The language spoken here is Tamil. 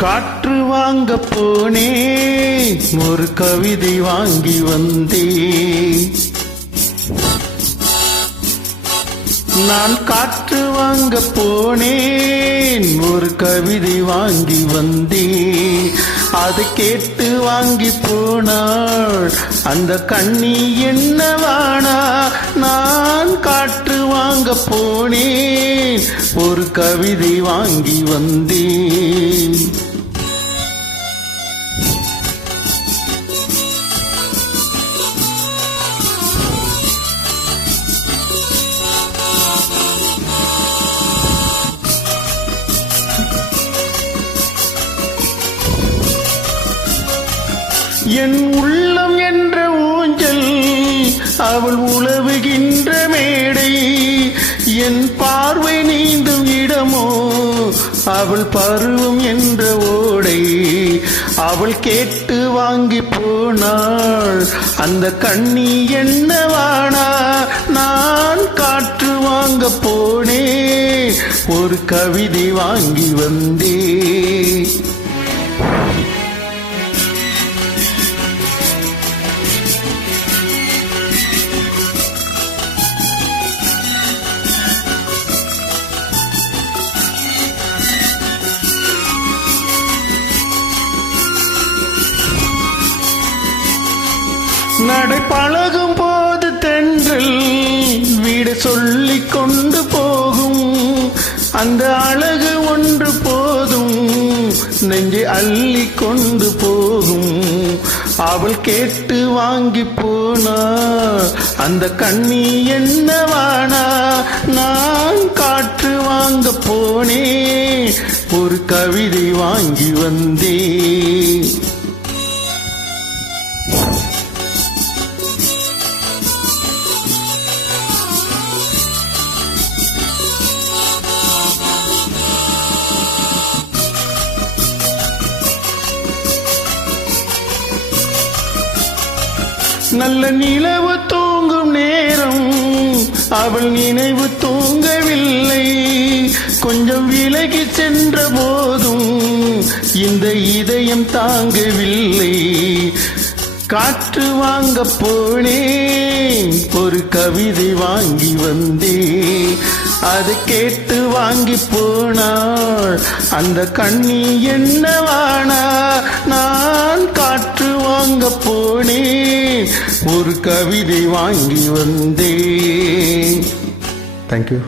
காற்று வாங்க போனேன், ஒரு கவிதை வாங்கி வந்தேன். நான் காற்று வாங்க போனேன், ஒரு கவிதை வாங்கி வந்தேன். அது கேட்டு வாங்கி போனாள் அந்த கண்ணி என்னவானா. நான் காற்று வாங்க போனேன், ஒரு கவிதை வாங்கி வந்தேன். என் உள்ளம் என்ற ஊஞ்சல், அவள் உலவுகின்ற மேடை. என் பார்வை நீந்தும் இடமோ, அவள் பருவம் என்ற ஓடை. அவள் கேட்டு வாங்கி போனாள் அந்த கண்ணி என்னவானா. நான் காற்று வாங்க போனேன், ஒரு கவிதை வாங்கி வந்தேன். நடை பழகும் போது தென்றல் வீடு சொல்லிக் கொண்டு போகும். அந்த அழகு ஒன்று போதும், நெஞ்சை அள்ளி கொண்டு போகும். அவள் கேட்டு வாங்கி போனா அந்த கண்ணி என்னவானா. நான் காற்று வாங்க போனேன், ஒரு கவிதை வாங்கி வந்தேன். நல்ல நிலவு தூங்கும் நேரம், அவள் நினைவு தூங்கவில்லை. கொஞ்சம் விலகி சென்ற போதும் இந்த இதயம் தாங்கவில்லை. காற்று வாங்க போனேன், ஒரு கவிதை வாங்கி வந்தேன். அது கேட்டு வாங்கி போனாள் அந்த கண்ணி என்னவானா. நான் காற்று வாங்க போனேன், ஒரு கவிதை வாங்கி வந்தேன். தேங்க்யூ.